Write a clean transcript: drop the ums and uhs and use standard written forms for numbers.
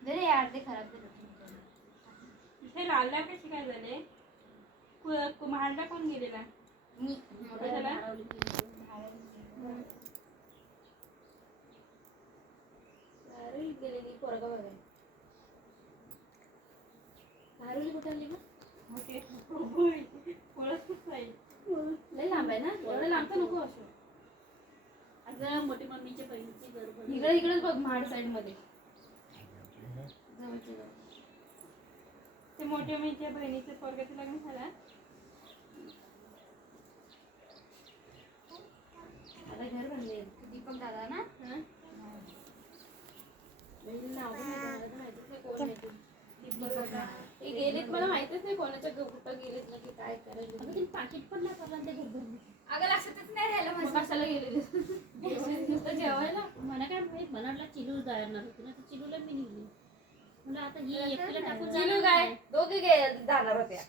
जरे यार ते खराब झालं. इथे लालला कशी काय झाले? कुम्हाडला कोण गेलेला? मी कशाला? गेलेली पोरगा बघाय. नारुली कुठे आली मग? ओके. ओळखच नाही. लय लांब आहे ना? एवढं लांब तर नको असं. आता मोठी मम्मीच्या बहिणीची घर इकडे इकडेच बघ महाड साईड मध्ये. जवळची जवळ. ते मोठ्या मम्मीच्या बहिणीचं पोरगाचं लग्न झालं. आता घर बनले. दीपक दादा ना? नाव पण माहितीच नाही कोण आहे ते. ते गेलेत मला माहितच नाही कोणाच्या कुठं गेलेत ना की काय करायचं. पाकिट पण नाही करला ते घर अगं लक्षातच नाही राहिलं मग कशाला गेलेले नुसतं जेवायला. मला काय माहित, मला वाटलं चिलू जाणार होती ना, तर चिलूला मी निघली. मला आता ही एकटीला टाकून चिलू काय दोघे जाणार होत्या.